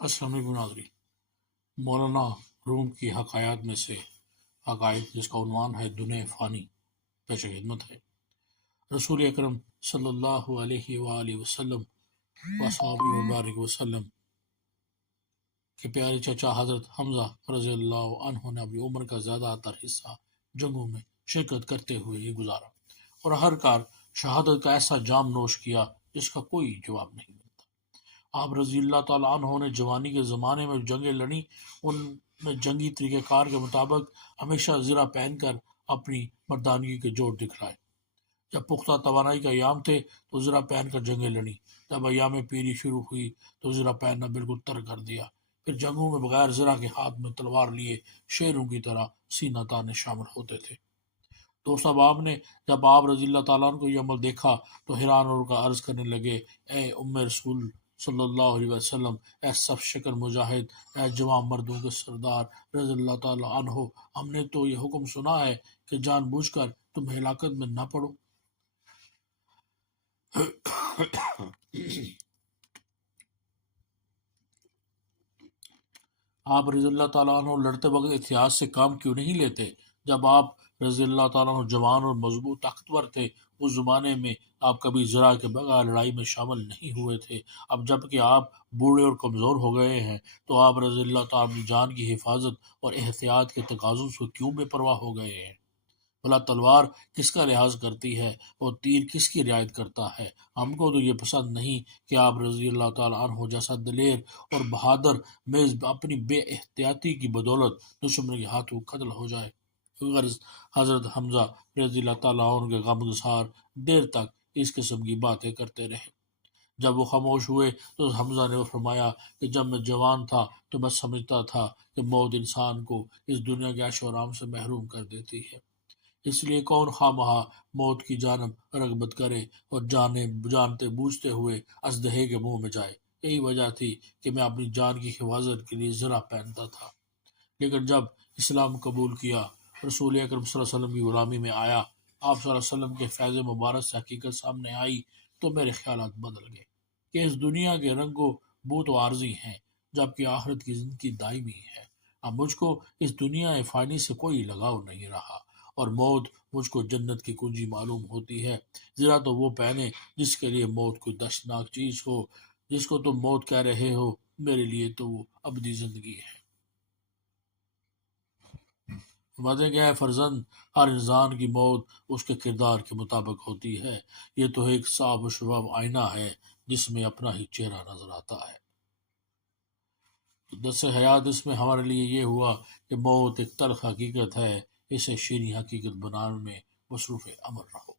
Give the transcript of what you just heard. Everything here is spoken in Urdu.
السلام علیکم ناظرین، مولانا روم کی حقائق میں سے حقائق جس کا عنوان ہے دنیا فانی پیش خدمت ہے۔ رسول اکرم صلی اللہ علیہ وآلہ وسلم وصحابہ وبارک وسلم کے پیارے چچا حضرت حمزہ رضی اللہ عنہ نے اپنی عمر کا زیادہ تر حصہ جنگوں میں شرکت کرتے ہوئے ہی گزارا اور ہر کار شہادت کا ایسا جام نوش کیا جس کا کوئی جواب نہیں ملتا۔ آپ رضی اللہ تعالیٰ عنہ نے جوانی کے زمانے میں جنگیں لڑیں، ان میں جنگی طریقہ کار کے مطابق ہمیشہ زرہ پہن کر اپنی مردانگی کے جوڑ دکھلائے۔ جب پختہ توانائی کا ایام تھے تو زرہ پہن کر جنگیں لڑیں، جب ایام پیری شروع ہوئی تو زرہ پہننا بالکل ترک کر دیا، پھر جنگوں میں بغیر زرہ کے ہاتھ میں تلوار لیے شیروں کی طرح سینہ تانے شامل ہوتے تھے۔ دوست احباب نے جب آپ رضی اللہ تعالیٰ عنہ کو یہ عمل دیکھا تو حیران ہو کر عرض کرنے لگے، اے ام رسول صلی اللہ علیہ وسلم، اے سب شکر مجاہد، اے جوان مردوں کے سردار رضی اللہ تعالیٰ عنہ، ہم نے تو یہ حکم سنا ہے کہ جان بوجھ کر تم ہلاکت میں نہ پڑو۔ آپ رضی اللہ تعالیٰ عنہ لڑتے وقت احتیاط سے کام کیوں نہیں لیتے؟ جب آپ رضی اللہ تعالیٰ عنہ جوان اور مضبوط طاقتور تھے، اس زمانے میں آپ کبھی زرہ کے بغیر لڑائی میں شامل نہیں ہوئے تھے۔ اب جب کہ آپ بوڑھے اور کمزور ہو گئے ہیں تو آپ رضی اللہ تعالیٰ عنہ جان کی حفاظت اور احتیاط کے تقاضوں سے کیوں بے پرواہ ہو گئے ہیں؟ بھلا تلوار کس کا لحاظ کرتی ہے اور تیر کس کی رعایت کرتا ہے؟ ہم کو تو یہ پسند نہیں کہ آپ رضی اللہ تعالیٰ عنہ جیسا دلیر اور بہادر میز اپنی بے احتیاطی کی بدولت دشمن کے ہاتھوں قتل ہو جائے۔ غرض حضرت حمزہ رضی اللہ تعالیٰ عنہ کے غمگسار دیر تک اس قسم کی باتیں کرتے رہے۔ جب وہ خاموش ہوئے تو حمزہ نے فرمایا کہ جب میں جوان تھا تو میں سمجھتا تھا کہ موت انسان کو اس دنیا کے عیش و آرام سے محروم کر دیتی ہے، اس لیے کون خواہ موت کی جانب رغبت کرے اور جانتے بوجھتے ہوئے اژدہے کے منہ میں جائے۔ یہی وجہ تھی کہ میں اپنی جان کی حفاظت کے لیے زرہ پہنتا تھا، لیکن جب اسلام قبول کیا، رسول اکرم صلی اللہ علیہ وسلم کی غلامی میں آیا، آپ صلی اللہ علیہ وسلم کے فیض مبارک سے حقیقت سامنے آئی تو میرے خیالات بدل گئے کہ اس دنیا کے رنگ و بو تو عارضی ہیں جبکہ آخرت کی زندگی دائمی ہے۔ اب مجھ کو اس دنیا فانی سے کوئی لگاؤ نہیں رہا اور موت مجھ کو جنت کی کنجی معلوم ہوتی ہے۔ ذرا تو وہ پہنے جس کے لیے موت کوئی دشناک چیز ہو، جس کو تم موت کہہ رہے ہو، میرے لیے تو وہ ابدی زندگی ہے۔ وعدے کیا ہے فرزند، ہر انسان کی موت اس کے کردار کے مطابق ہوتی ہے۔ یہ تو ایک صاف و شفاف آئینہ ہے جس میں اپنا ہی چہرہ نظر آتا ہے۔ درس حیات اس میں ہمارے لیے یہ ہوا کہ موت ایک تلخ حقیقت ہے، اسے شیریں حقیقت بنانے میں مصروف عمل رہو۔